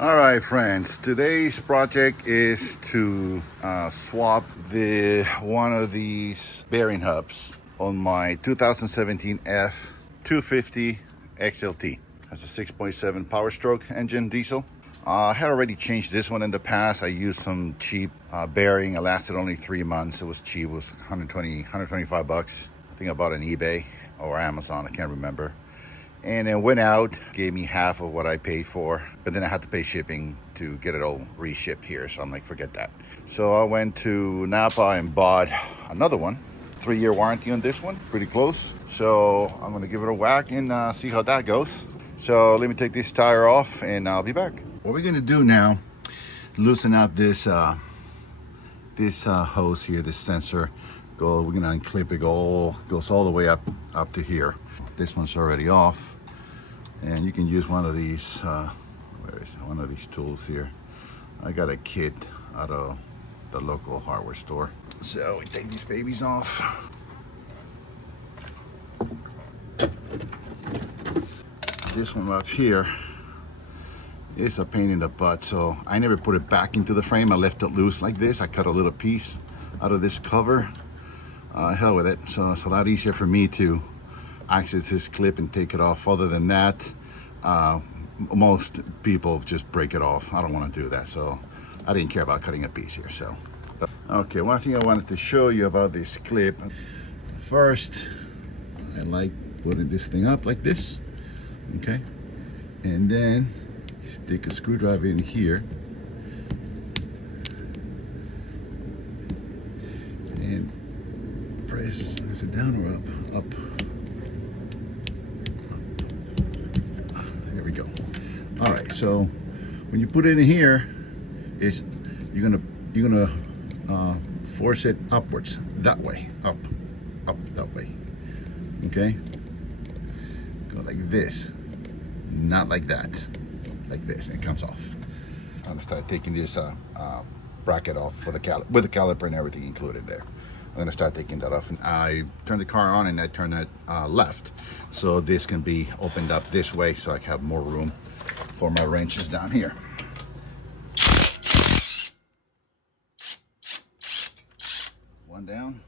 All right, friends. Today's project is to swap one of these bearing hubs on my 2017 F250 XLT. Has a 6.7 Power Stroke engine diesel. I had already changed this one in the past. I used some cheap bearing. It lasted only 3 months. It was cheap. It was 125 bucks. I think I bought it on eBay or Amazon. I can't remember. And it went out, gave me half of what I paid for, but then I had to pay shipping to get it all reshipped here. So I'm like, forget that. So I went to Napa and bought another one. 3-year warranty on this one, pretty close. So I'm gonna give it a whack and see how that goes. So let me take this tire off and I'll be back. What we're gonna do now, loosen up this hose here, this sensor. We're gonna unclip it, goes all the way up to here. This one's already off, and you can use one of these one of these tools here. I got a kit out of the local hardware store. So we take these babies off. This one up here is a pain in the butt, so I never put it back into the frame. I left it loose like this. I cut a little piece out of this cover. Hell with it. So it's a lot easier for me to access this clip and take it off. Other than that, most people just break it off. I don't want to do that, so I didn't care about cutting a piece here. So okay, one thing I wanted to show you about this clip. First, I like putting this thing up like this, okay, and then stick a screwdriver in here and press. Is it down or up? Up. There we go. All right, so when you put it in here, you're gonna force it upwards that way, up that way. Okay, go like this, not like that, like this, and it comes off. I'm gonna start taking this bracket off with the caliper and everything included there. I'm gonna start taking that off, and I turn the car on and I turn it left, so this can be opened up this way, so I have more room for my wrenches down here. One down.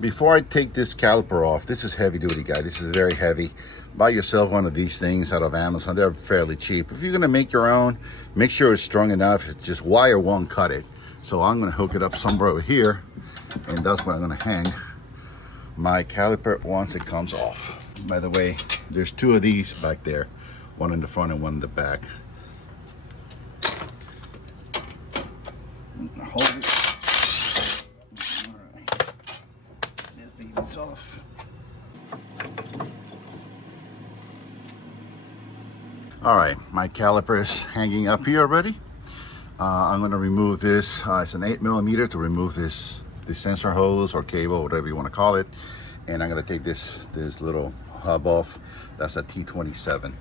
Before I take this caliper off, this is heavy duty, guy. This is very heavy. Buy yourself one of these things out of Amazon. They're fairly cheap. If you're gonna make your own, make sure it's strong enough. It's just wire won't cut it. So I'm gonna hook it up somewhere over here, and that's where I'm gonna hang my caliper once it comes off. By the way, there's 2 of these back there, one in the front and one in the back. Hold it. It's off. All right, my caliper is hanging up here already. I'm going to remove this. It's an 8mm to remove this sensor hose or cable, whatever you want to call it. And I'm going to take this little hub off. That's a T27.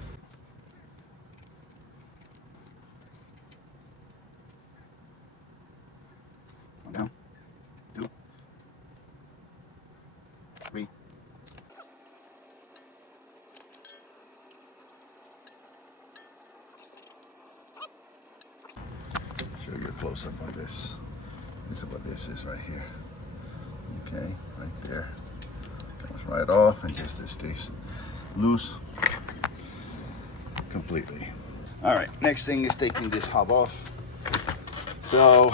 One down, 2, 3. Show you a close-up on this. This is what this is right here. Okay, right there. Comes right off, and just this stays loose completely. All right, next thing is taking this hub off. So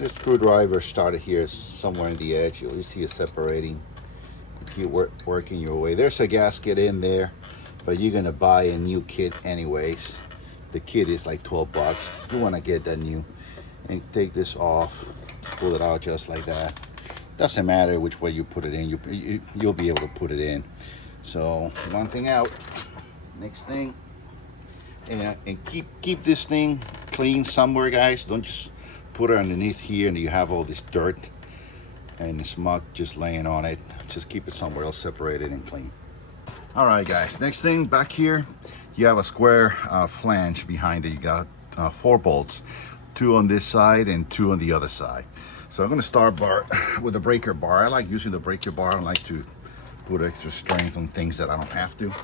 this screwdriver started here somewhere in the edge. You'll see it separating. You keep working your way. There's a gasket in there, but you're gonna buy a new kit anyways. The kit is like 12 bucks. You wanna get that new. And take this off, pull it out just like that. Doesn't matter which way you put it in, you'll be able to put it in. So one thing out, next thing, and keep this thing clean somewhere, guys. Don't just put it underneath here and you have all this dirt and the muck just laying on it. Just keep it somewhere else separated and clean. All right, guys, next thing back here, you have a square flange behind it. You got 4 bolts, 2 on this side and 2 on the other side. So I'm gonna start with a breaker bar. I like using the breaker bar. I like to put extra strength on things that I don't have to.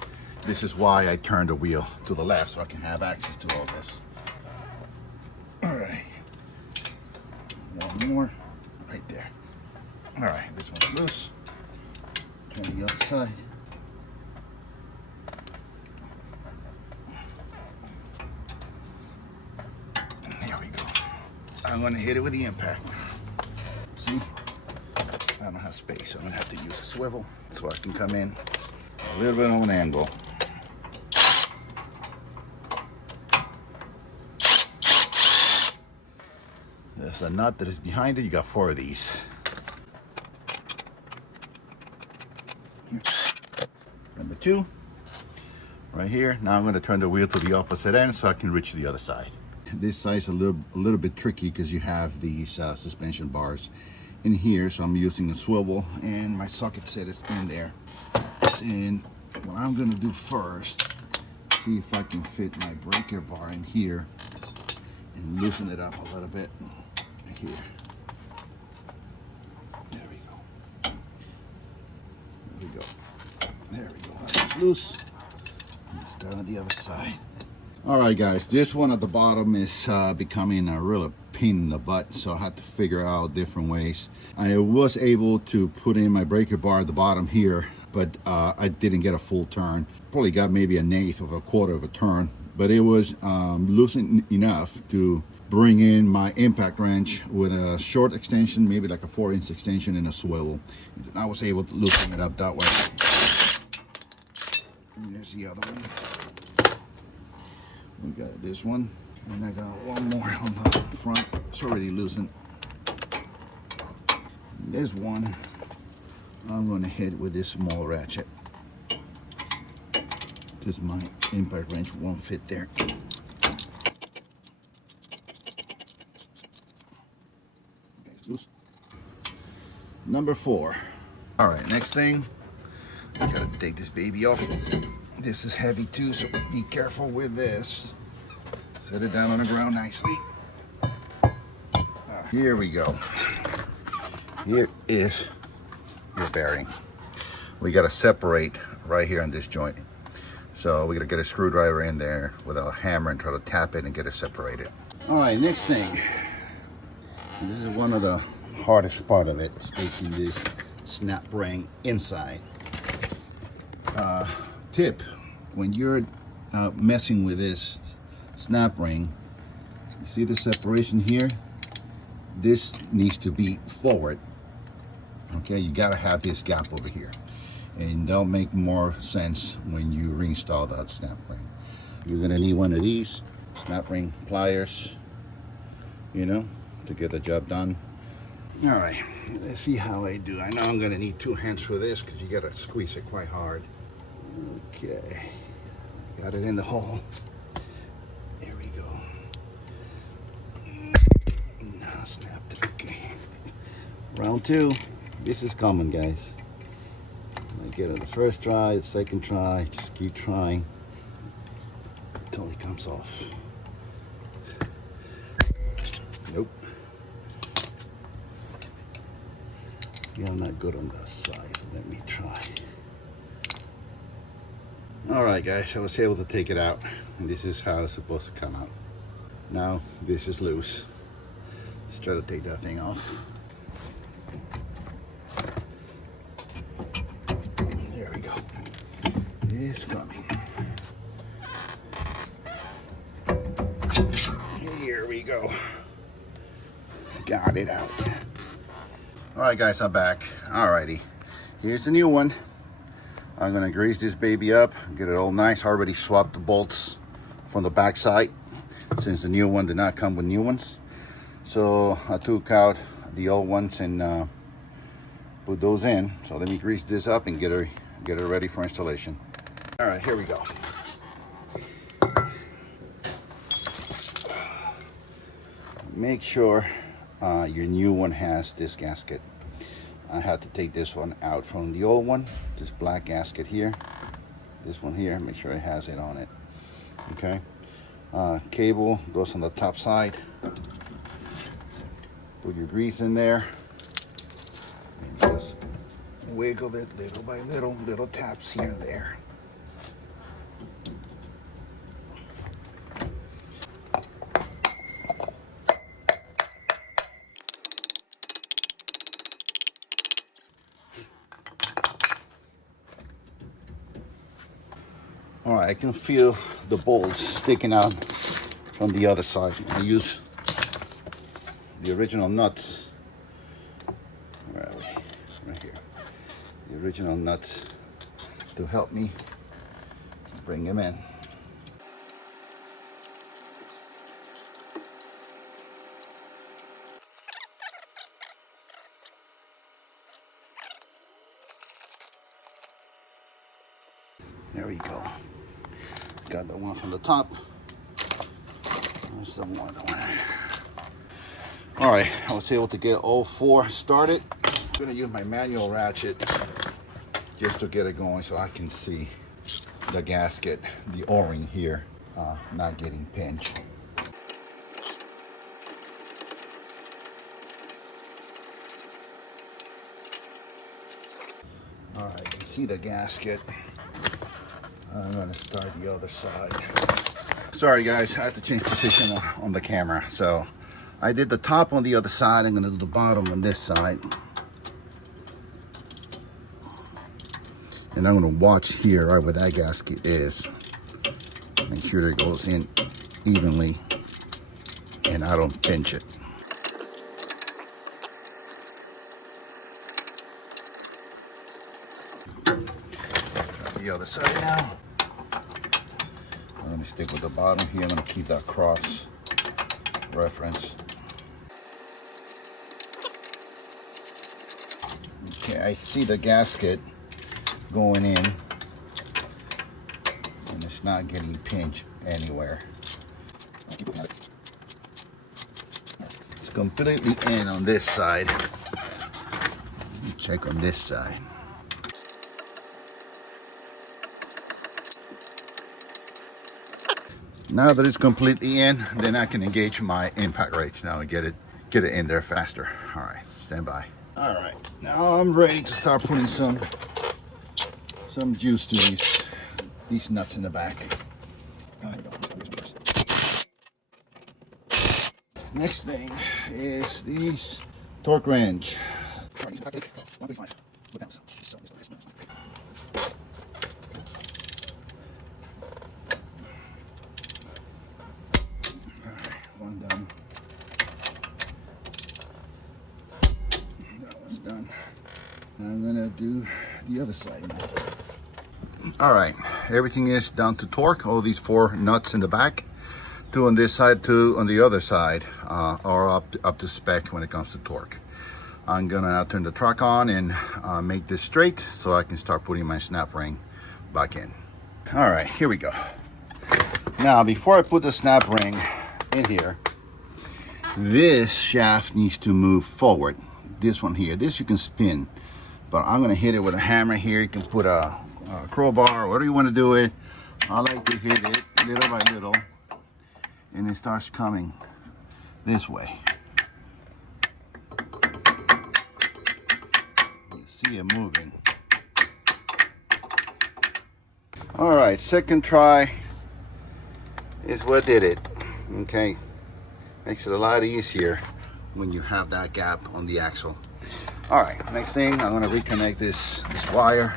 This is why I turn the wheel to the left, so I can have access to all this. All right, one more right there. All right, this one's loose. Turn the other side. There we go. I'm gonna hit it with the impact. See? I don't have space, so I'm gonna have to use a swivel so I can come in a little bit on an angle. There's a nut that is behind it. You got 4 of these. Here. Number 2, right here. Now I'm gonna turn the wheel to the opposite end so I can reach the other side. This side's a little bit tricky because you have these suspension bars in here, so I'm using a swivel and my socket set is in there. And what I'm gonna do first, see if I can fit my breaker bar in here and loosen it up a little bit here. There we go. There we go. There we go. That's loose. Let's start on the other side. All right, guys, this one at the bottom is becoming a real pain in the butt, so I had to figure out different ways. I was able to put in my breaker bar at the bottom here, but I didn't get a full turn. Probably got maybe 1/8 of a quarter of a turn, but it was loose enough to bring in my impact wrench with a short extension, maybe like a 4-inch extension and a swivel. I was able to loosen it up that way. And there's the other one. We got this one, and I got one more on the front. It's already loosened. There's one. I'm going to hit with this small ratchet because my impact wrench won't fit there. Okay, it's loose. Number 4. All right, next thing, I gotta take this baby off. This is heavy too, so be careful with this. Set it down on the ground nicely. Here we go. Here is your bearing. We got to separate right here on this joint. So we got to get a screwdriver in there with a hammer and try to tap it and get it separated. All right, next thing. This is one of the hardest part of it, is taking this snap ring inside. Tip, when you're messing with this snap ring, you see the separation here? This needs to be forward. Okay, you gotta have this gap over here, and that'll make more sense when you reinstall that snap ring. You're gonna need one of these snap ring pliers, you know, to get the job done. All right, let's see how I do. I know I'm gonna need 2 hands for this because you gotta squeeze it quite hard. Okay, got it in the hole. There we go. Now snapped. Okay. Round 2. This is common, guys. I get it the first try, the second try, just keep trying until it comes off. Nope. Yeah, I'm not good on the side, so let me try. All right, guys, I was able to take it out, and this is how it's supposed to come out. Now this is loose. Let's try to take that thing off. There we go. It's coming. Here we go. Got it out. All right, guys, I'm back. All righty, here's the new one. I'm gonna grease this baby up, get it all nice. I already swapped the bolts from the back side since the new one did not come with new ones. So I took out the old ones and put those in. So let me grease this up and get it ready for installation. All right, here we go. Make sure your new one has this gasket. I had to take this one out from the old one, this black gasket here. This one here, make sure it has it on it. Okay. Cable goes on the top side. Put your grease in there and just wiggle it little by little, little taps here and there. All right, I can feel the bolts sticking out from the other side. I use the original nuts. Where are we? Right here. The original nuts to help me bring them in. There we go. Got the one from the top. There's the one. All right, I was able to get all four started. I'm gonna use my manual ratchet just to get it going so I can see the gasket, the O-ring here, not getting pinched. All right, you see the gasket. I'm gonna start the other side. Sorry guys, I had to change position on the camera. So I did the top on the other side. I'm gonna do the bottom on this side. And I'm gonna watch here, right where that gasket is. Make sure that it goes in evenly and I don't pinch it. The other side now. I'm gonna stick with the bottom here. I'm gonna keep that cross reference. Okay, I see the gasket going in and it's not getting pinched anywhere. It's completely in on this side. Let me check on this side. Now that it's completely in, then I can engage my impact wrench now and get it in there faster. All right, stand by. All right, now I'm ready to start putting some juice to these nuts in the back. Next thing is these torque wrench. One done. That one's done. I'm gonna do the other side now. All right, everything is down to torque. All these four nuts in the back, two on this side, two on the other side, are up to spec when it comes to torque. I'm gonna now turn the truck on and make this straight so I can start putting my snap ring back in. All right, here we go. Now, before I put the snap ring in here, this shaft needs to move forward. This one here, this you can spin, but I'm gonna hit it with a hammer here. You can put a crowbar or whatever you want to do it. I like to hit it little by little and it starts coming this way. You see it moving. All right, second try is what did it. Okay, makes it a lot easier when you have that gap on the axle. All right, next thing, I'm gonna reconnect this wire.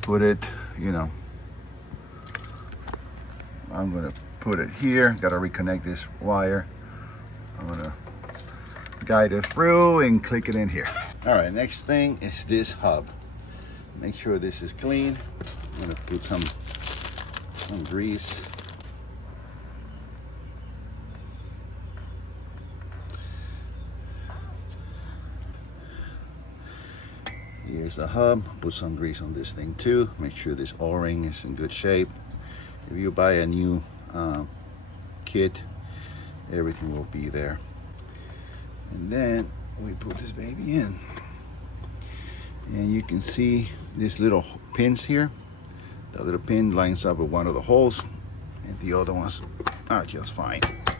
Put it, I'm gonna put it here. Gotta reconnect this wire. I'm gonna guide it through and click it in here. All right, next thing is this hub. Make sure this is clean. I'm gonna put some grease. Here's the hub. Put some grease on this thing too. Make sure this O-ring is in good shape. If you buy a new kit, everything will be there. And then we put this baby in. And you can see these little pins here. The little pin lines up with one of the holes, and the other ones are just fine. Put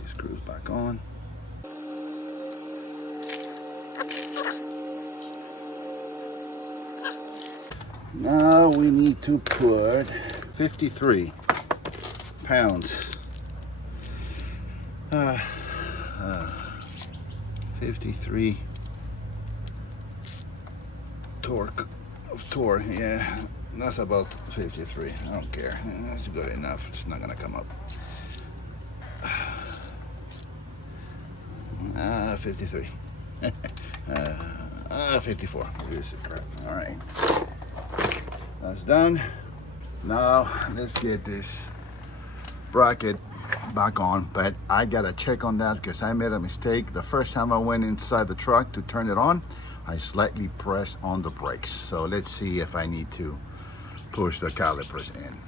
these screws back on. Now we need to put 53 pounds. 53 torque, yeah, that's about 53. I don't care, that's good enough. It's not gonna come up. 53. 54. Crap. All right, that's done. Now let's get this bracket back on, but I gotta check on that because I made a mistake. The first time I went inside the truck to turn it on, I slightly pressed on the brakes. So let's see if I need to push the calipers in.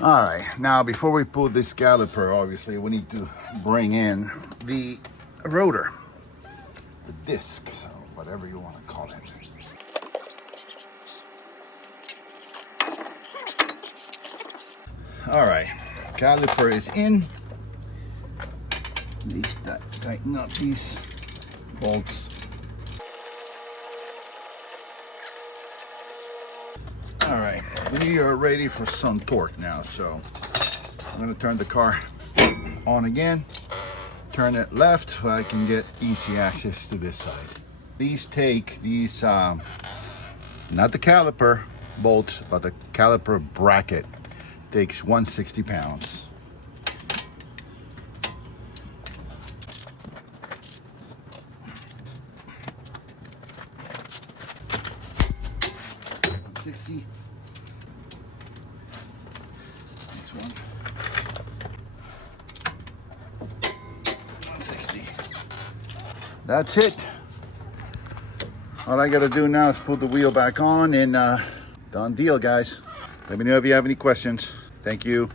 All right, now before we pull this caliper, obviously we need to bring in the rotor, the disc, so whatever you want to call it. All right, caliper is in. At least tighten up these bolts. All right, we are ready for some torque now. So I'm gonna turn the car on again, turn it left so I can get easy access to this side. These take these, not the caliper bolts, but the caliper bracket takes 160 pounds. Next one. 160. That's it. All I gotta do now is put the wheel back on and done deal, guys. Let me know if you have any questions. Thank you.